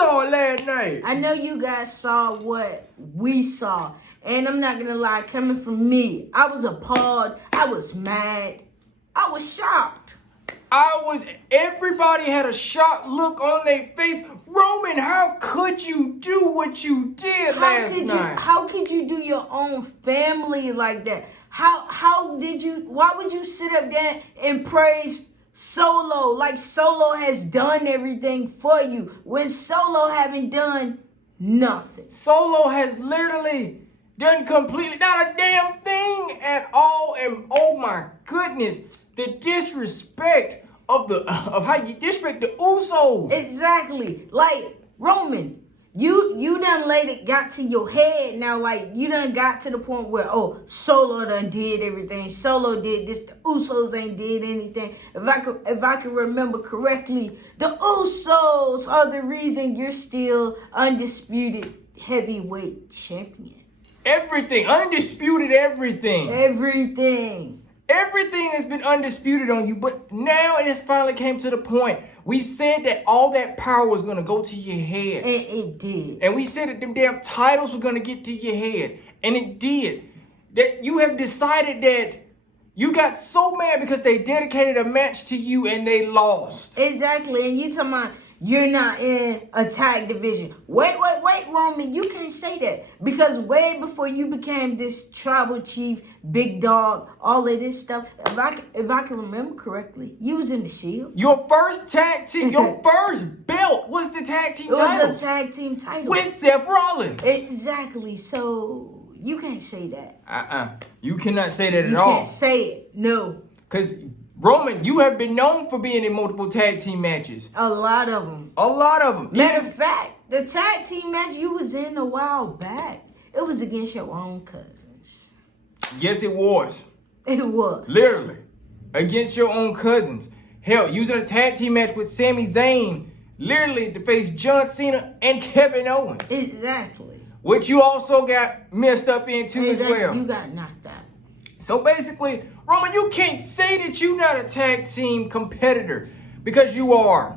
saw last night. I know you guys saw what we saw. And I'm not going to lie, coming from me, I was appalled. I was mad. I was shocked. Everybody had a shocked look on their face. Roman, how could you do what you did last night? How could you do your own family like that? Why would you sit up there and praise Solo like Solo has done everything for you when Solo haven't done nothing? Solo has literally done completely not a damn thing at all. And oh my goodness, the disrespect of how you disrespect the Usos. Exactly. Like, Roman, you done got to your head now. Like, you done got to the point where, oh, Solo done did everything. Solo did this. The Usos ain't did anything. If I can remember correctly, the Usos are the reason you're still undisputed heavyweight champion. Everything. Undisputed everything. Everything has been undisputed on you, but now it has finally came to the point. We said that all that power was going to go to your head. And it did. And we said that them damn titles were going to get to your head. And it did. That you have decided that you got so mad because they dedicated a match to you and they lost. Exactly. And you talking about you're not in a tag division. Wait, Roman, you can't say that. Because way before you became this tribal chief, big dog, all of this stuff, if I can remember correctly, you was in the Shield. Your first tag team, your first belt was the tag team title. It was a tag team title. With Seth Rollins. Exactly. So, you can't say that. You cannot say that at all. You can't say it. No. Because Roman, you have been known for being in multiple tag team matches. A lot of them. Matter of fact, the tag team match you was in a while back, it was against your own cousins. Yes, it was. It was. Literally. Against your own cousins. Hell, you was in a tag team match with Sami Zayn, literally to face John Cena and Kevin Owens. Exactly. Which you also got messed up into as well. You got knocked out. So basically, Roman, you can't say that you're not a tag team competitor because you are.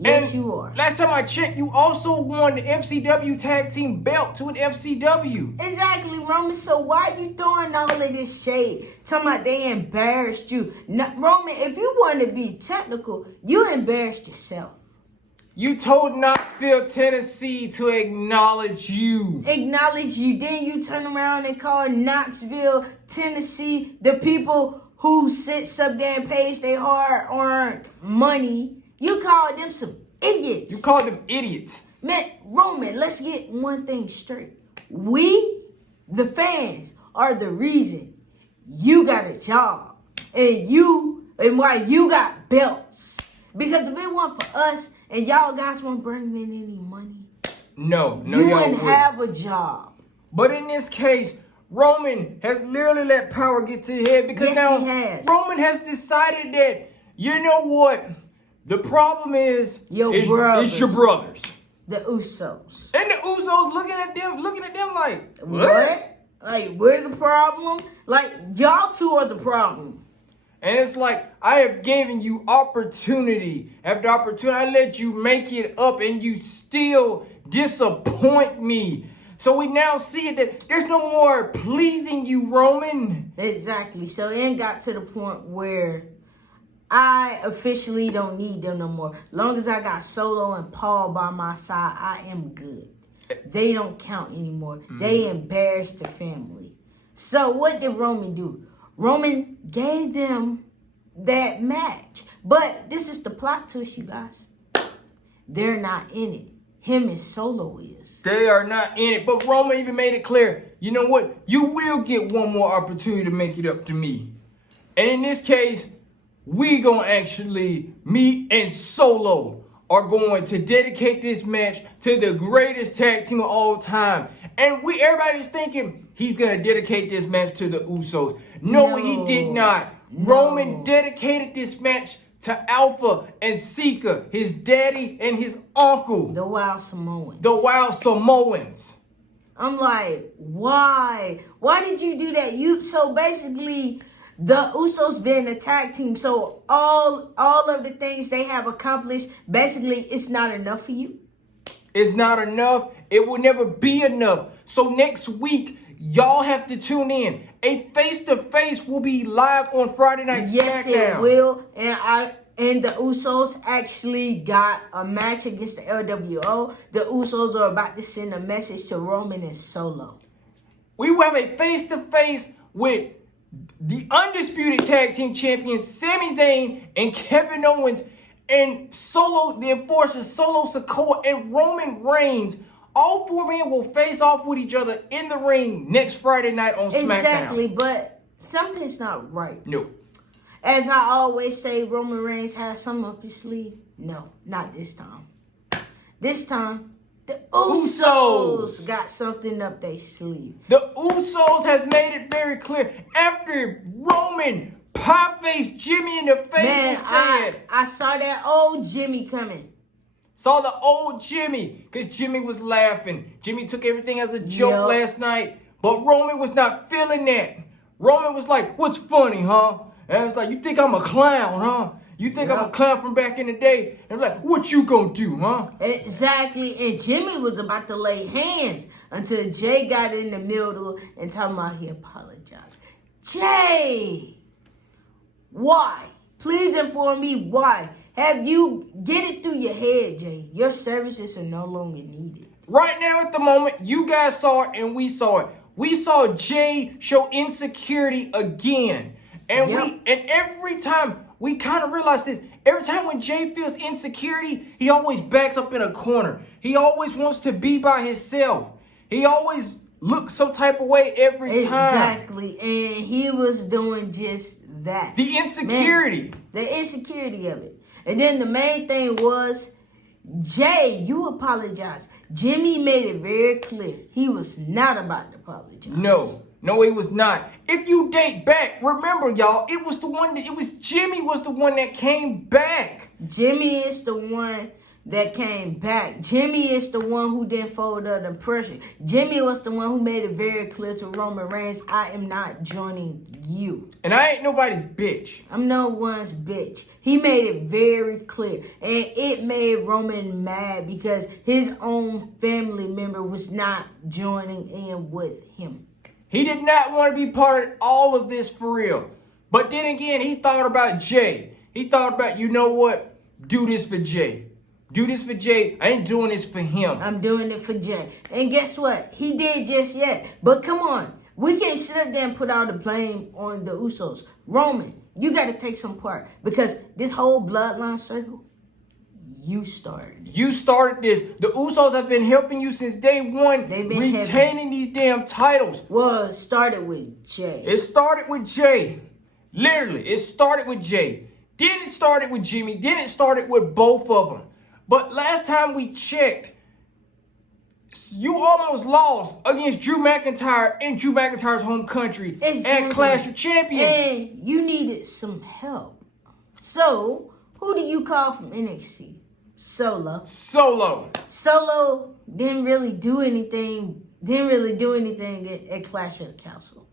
Yes, you are. Last time I checked, you also won the FCW tag team belt to an FCW. Exactly, Roman. So why are you throwing all of this shade? Talking about they embarrassed you. Roman, if you want to be technical, you embarrassed yourself. You told Knoxville, Tennessee to acknowledge you. Acknowledge you. Then you turn around and call Knoxville, Tennessee, the people who sits up there and pays their hard-earned money. You called them some idiots. You called them idiots. Man, Roman, let's get one thing straight. We, the fans, are the reason you got a job. And why you got belts. Because if it weren't for us, and y'all guys weren't bringing in any money, No, you wouldn't have a job. But in this case, Roman has literally let power get to his head because yes, he has. Roman has decided that, you know what? The problem is your brothers. It's your brothers. The Usos. And the Usos looking at them like, what? Like, we're the problem? Like, y'all two are the problem. And it's like, I have given you opportunity after opportunity. I let you make it up and you still disappoint me. So we now see that there's no more pleasing you, Roman. Exactly. So it got to the point where I officially don't need them no more. Long as I got Solo and Paul by my side, I am good. They don't count anymore. They embarrassed the family. So what did Roman do? Roman gave them that match. But this is the plot twist, you guys. They're not in it. Him and Solo is. They are not in it. But Roman even made it clear, you know what? You will get one more opportunity to make it up to me. And in this case, we gonna actually, me and Solo are going to dedicate this match to the greatest tag team of all time. And everybody's thinking he's gonna dedicate this match to the Usos. No, he did not. No. Roman dedicated this match to Alpha and Sika, his daddy and his uncle. The Wild Samoans. The Wild Samoans. I'm like, why? Why did you do that? So basically, the Usos been a tag team. So all of the things they have accomplished, basically, it's not enough for you. It's not enough. It will never be enough. So next week, y'all have to tune in. A face-to-face will be live on Friday Night SmackDown. Yes, it will. And the Usos actually got a match against the LWO. The Usos are about to send a message to Roman and Solo. We will have a face-to-face with the undisputed tag team champions, Sami Zayn and Kevin Owens, and Solo, the Enforcer, Solosikoa, and Roman Reigns. All four men will face off with each other in the ring next Friday night on SmackDown. Exactly, but something's not right. No. As I always say, Roman Reigns has something up his sleeve. No, not this time. This time, the Usos got something up their sleeve. The Usos has made it very clear after Roman pop-faced Jimmy in the face and said, I saw that old Jimmy coming. Saw the old Jimmy, because Jimmy was laughing. Jimmy took everything as a joke last night, but Roman was not feeling that. Roman was like, what's funny, huh? And I was like, you think I'm a clown, huh? You think I'm a clown from back in the day? And I was like, what you gonna do, huh? Exactly, and Jimmy was about to lay hands until Jay got in the middle and talking about he apologized. Jay, why? Please inform me why. Have you get it through your head, Jay? Your services are no longer needed. Right now at the moment, you guys saw it and we saw it. We saw Jay show insecurity again. And every time we kind of realize this, every time when Jay feels insecurity, he always backs up in a corner. He always wants to be by himself. He always looks some type of way every time. Exactly. And he was doing just that. The insecurity. Man, the insecurity of it. And then the main thing was, Jay, you apologized. Jimmy made it very clear he was not about to apologize. No, he was not. If you date back, remember, y'all, Jimmy was the one that came back. Jimmy is the one that came back. Jimmy is the one who didn't fold under pressure. Jimmy was the one who made it very clear to Roman Reigns, I am not joining you. And I ain't nobody's bitch. I'm no one's bitch. He made it very clear. And it made Roman mad because his own family member was not joining in with him. He did not want to be part of all of this for real. But then again, he thought about Jay. He thought about, you know what? Do this for Jay. Do this for Jay. I ain't doing this for him. I'm doing it for Jay. And guess what? He did just yet. But come on. We can't sit up there and put all the blame on the Usos. Roman, you got to take some part. Because this whole bloodline circle, you started. You started this. The Usos have been helping you since day one. They've been retaining these damn titles. Well, it started with Jay. It started with Jay. Literally, it started with Jay. Then it started with Jimmy. Then it started with both of them. But last time we checked, you almost lost against Drew McIntyre in Drew McIntyre's home country at Clash of Champions. And you needed some help. So, who do you call from NXT? Solo didn't really do anything at Clash of the Castle.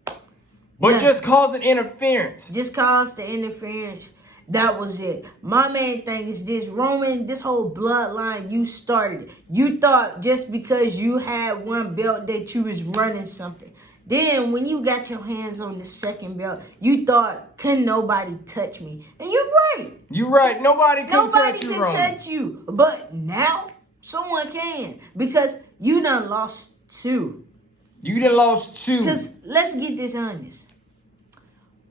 But just causing interference. Just caused the interference. That was it. My main thing is this, Roman, this whole bloodline, you started it. You thought just because you had one belt that you was running something. Then when you got your hands on the second belt, you thought, couldn't nobody touch me. And you're right. You're right. Nobody can touch you. But now, someone can. Because you done lost two. Because let's get this honest.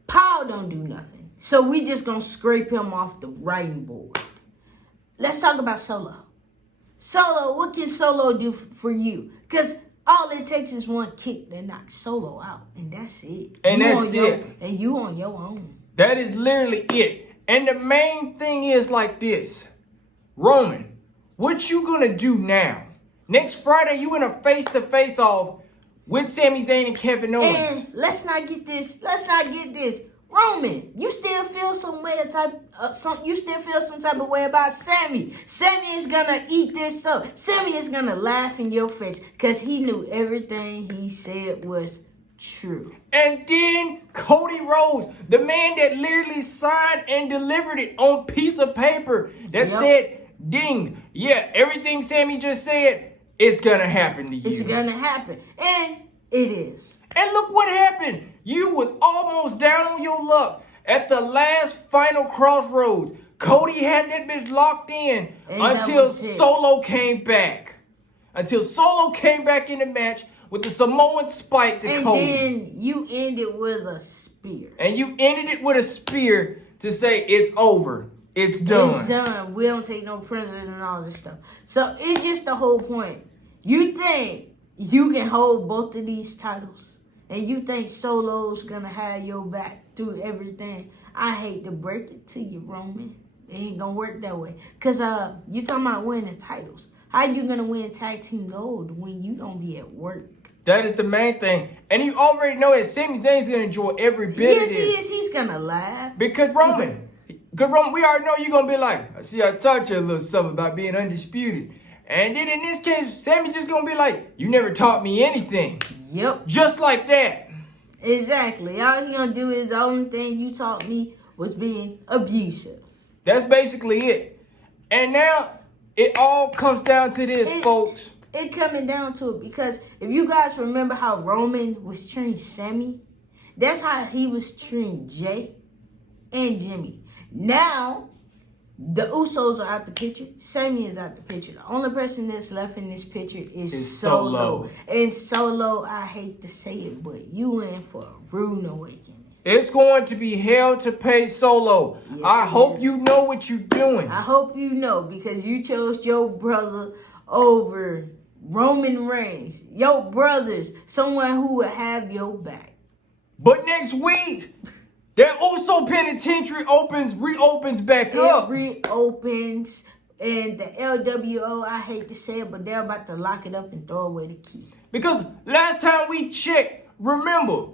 Paul don't do nothing. So we just gonna scrape him off the writing board. Let's talk about Solo. Solo, what can Solo do for you? Because all it takes is one kick to knock Solo out. And that's it. And you on your own. That is literally it. And the main thing is like this. Roman, what you gonna do now? Next Friday, you in a face-to-face off with Sami Zayn and Kevin Owens. And let's not get this. Roman, you still feel some type of way about Sammy. Sammy is gonna eat this up. Sammy is gonna laugh in your face because he knew everything he said was true. And then Cody Rhodes, the man that literally signed and delivered it on piece of paper that said Ding. Yeah, everything Sammy just said, it's gonna happen to you. It's gonna happen. And it is. And look what happened. You was almost down on your luck at the last final crossroads. Cody had that bitch locked in until Solo came back. Until Solo came back in the match with the Samoan spike to Cody. And then you ended with a spear. And you ended it with a spear to say it's over. It's done. It's done. We don't take no prisoners and all this stuff. So it's just the whole point. You think you can hold both of these titles? And you think Solo's gonna have your back through everything? I hate to break it to you, Roman. It ain't gonna work that way. Cause you talking about winning titles. How you gonna win tag team gold when you don't be at work? That is the main thing. And you already know that Sami Zayn's gonna enjoy every bit of this. Yes, he is. He's gonna laugh. Because Roman, we already know you're gonna be like, see, I taught you a little something about being undisputed. And then in this case, Sammy just gonna be like, you never taught me anything. Yep. Just like that. Exactly. All he gonna do is the only thing you taught me was being abusive. That's basically it. And now it all comes down to this, folks. It coming down to it because if you guys remember how Roman was treating Sammy, that's how he was treating Jay and Jimmy. Now, the Usos are out the picture. Sammy is out the picture. The only person that's left in this picture is Solo. And Solo, I hate to say it, but you in for a rude awakening. It's going to be hell to pay Solo. Yes, I hope you know what you're doing. I hope you know because you chose your brother over Roman Reigns. Your brother's someone who will have your back. But next week, that Uso Penitentiary reopens back up. It reopens. And the LWO, I hate to say it, but they're about to lock it up and throw away the key. Because last time we checked, remember,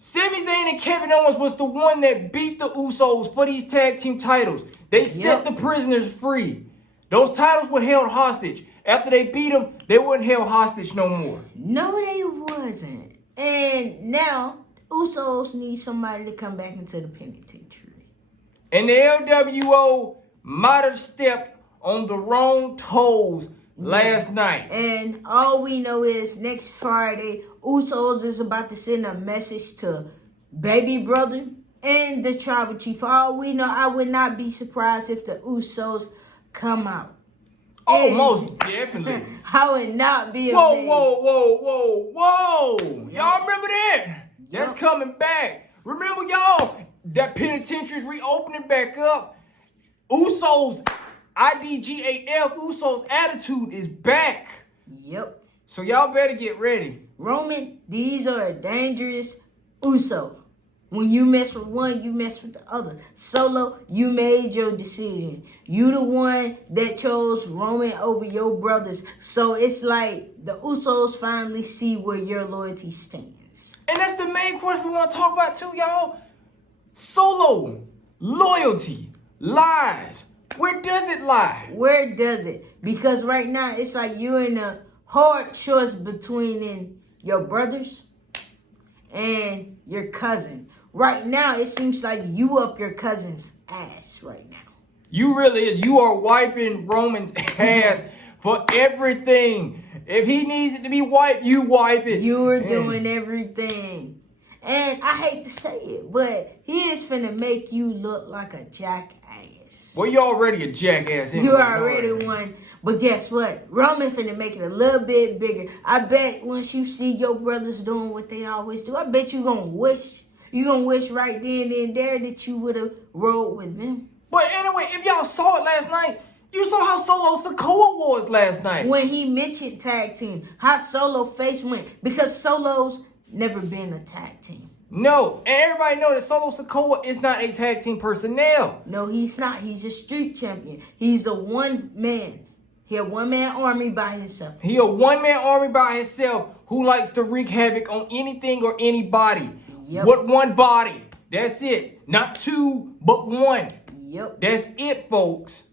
Sami Zayn and Kevin Owens was the one that beat the Usos for these tag team titles. They set the prisoners free. Those titles were held hostage. After they beat them, they weren't held hostage no more. No, they wasn't. And now, Usos need somebody to come back into the penitentiary. And the LWO might have stepped on the wrong toes last night. And all we know is next Friday, Usos is about to send a message to Baby Brother and the Tribal Chief. For all we know, I would not be surprised if the Usos come out. Oh, most definitely. I would not be Whoa. Y'all remember that? That's coming back. Remember, y'all, that penitentiary's reopening back up. Usos, IDGAF, Usos attitude is back. Yep. So y'all better get ready. Roman, these are a dangerous Uso. When you mess with one, you mess with the other. Solo, you made your decision. You the one that chose Roman over your brothers. So it's like the Usos finally see where your loyalty stands. And that's the main question we want to talk about too, y'all. Solo, loyalty, lies. Where does it lie? Where does it? Because right now, it's like you're in a hard choice between your brothers and your cousin. Right now, it seems like you up your cousin's ass right now. You really is. You are wiping Roman's ass for everything. If he needs it to be wiped, you wipe it. You're doing everything. And I hate to say it, but he is finna make you look like a jackass. Well, you're already a jackass. Anyway. You're already one. But guess what? Roman finna make it a little bit bigger. I bet once you see your brothers doing what they always do, I bet you gonna wish. You gonna wish right then and there that you would have rolled with them. But anyway, if y'all saw it last night, you saw how Solosikoa was last night. When he mentioned tag team, how Solo face went. Because Solo's never been a tag team. No, and everybody knows that Solosikoa is not a tag team personnel. No, he's not. He's a street champion. He's a one man. He a one-man army by himself. He a one-man army by himself who likes to wreak havoc on anything or anybody. Yep. What one body? That's it. Not two, but one. Yep. That's it, folks.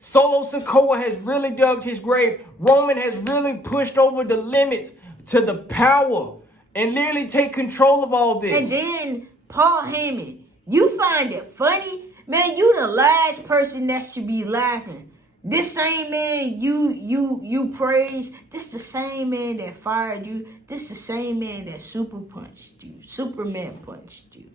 Solosikoa has really dug his grave. Roman has really pushed over the limits to the power and literally take control of all this. And then Paul Heyman, you find it funny? Man, you the last person that should be laughing. This same man you praise, this the same man that fired you. This the same man that Superman punched you.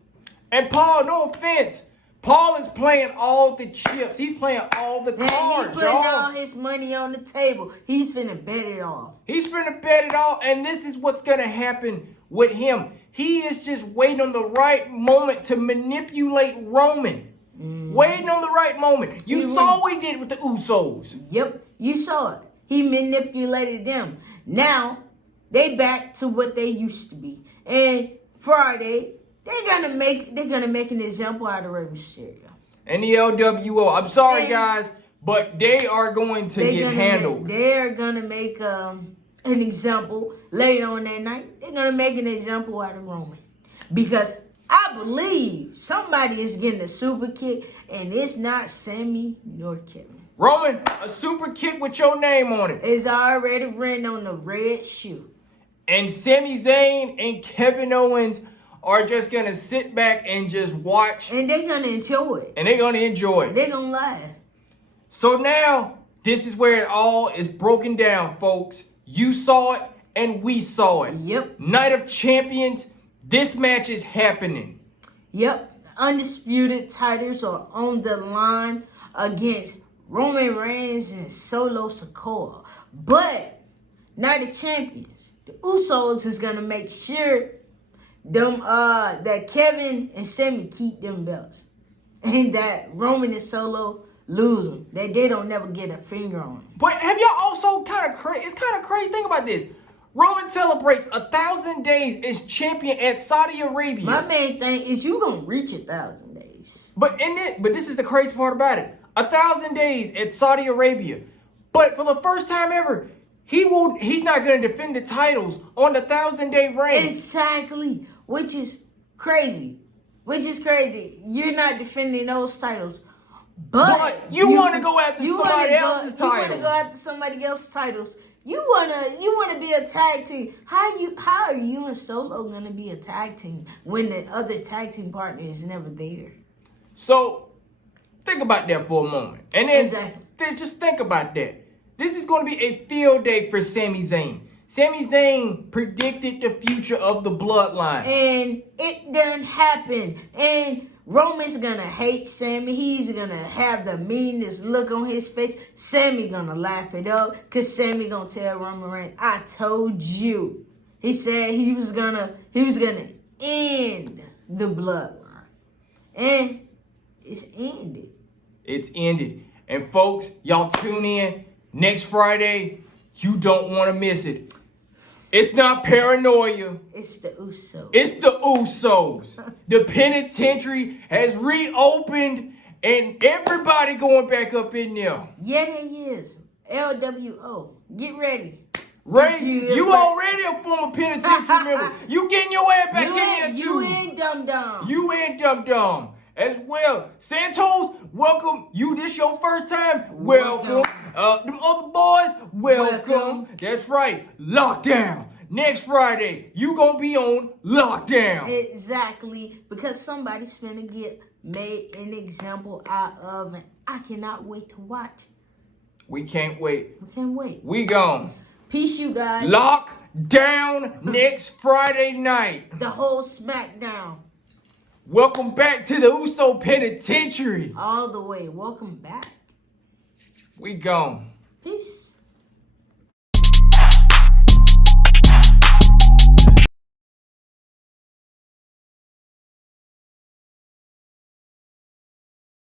And Paul, no offense, Paul is playing all the chips. He's playing all the And cards, he putting y'all. all his money on the table. He's finna bet it all. He's finna bet it all, and this is what's gonna happen with him. He is just waiting on the right moment to manipulate Roman. Waiting on the right moment. You saw what he did with the Usos. Yep, you saw it. He manipulated them. Now they back to what they used to be. And Friday, they're gonna make an example out of Rey Mysterio. And the LWO. I'm sorry, guys, but they are going to get handled. They're gonna make an example later on that night. They're gonna make an example out of Roman, because I believe somebody is getting a super kick, and it's not Sammy nor Kevin. Roman, a super kick with your name on it. It's already written on the red shoe. And Sami Zayn and Kevin Owens are just going to sit back and just watch. And they're going to enjoy it. And they're going to enjoy it. They're going to laugh. So now, this is where it all is broken down, folks. You saw it, and we saw it. Yep. Night of Champions, this match is happening. Yep. Undisputed titles are on the line against Roman Reigns and Solosikoa. But Night of Champions, the Usos is going to make sure that Kevin and Sammy keep them belts. And that Roman and Solo lose them. That they don't never get a finger on them. But have y'all also it's kind of crazy. Think about this. Roman celebrates 1,000 days as champion at Saudi Arabia. My main thing is you gonna reach 1,000 days. But this is the crazy part about it. 1,000 days at Saudi Arabia. But for the first time ever, he's not going to defend the titles on the 1,000-day reign. Exactly. Which is crazy. You're not defending those titles. But you want to go after somebody else's title. You want to go after somebody else's titles. You wanna be a tag team. How are you and Solo gonna be a tag team when the other tag team partner is never there? So think about that for a moment, and then just think about that. This is going to be a field day for Sami Zayn. Sami Zayn predicted the future of the bloodline, and it done happened. And Roman's gonna hate Sammy. He's gonna have the meanest look on his face. Sammy gonna laugh it up, cause Sammy gonna tell Roman Reigns, "I told you." He said he was gonna end the bloodline, and it's ended. It's ended. And folks, y'all tune in next Friday. You don't want to miss it. It's not paranoia. It's the Usos. It's the Usos. The penitentiary has reopened, and everybody going back up in there. Yeah, there is. LWO. Get ready. Ray, you already a former penitentiary member. You getting your ass back in there too. You and Dum Dum. You and Dum Dum as well. Santos, welcome. You this your first time? Welcome. Them other boys, welcome. That's right. Lockdown. Next Friday, you gonna be on lockdown. Exactly. Because somebody's finna get made an example out of, and I cannot wait to watch. We can't wait. We can't wait. We gone. Peace, you guys. Lockdown next Friday night. The whole SmackDown. Welcome back to the Uso Penitentiary. All the way. Welcome back. We gone. Peace.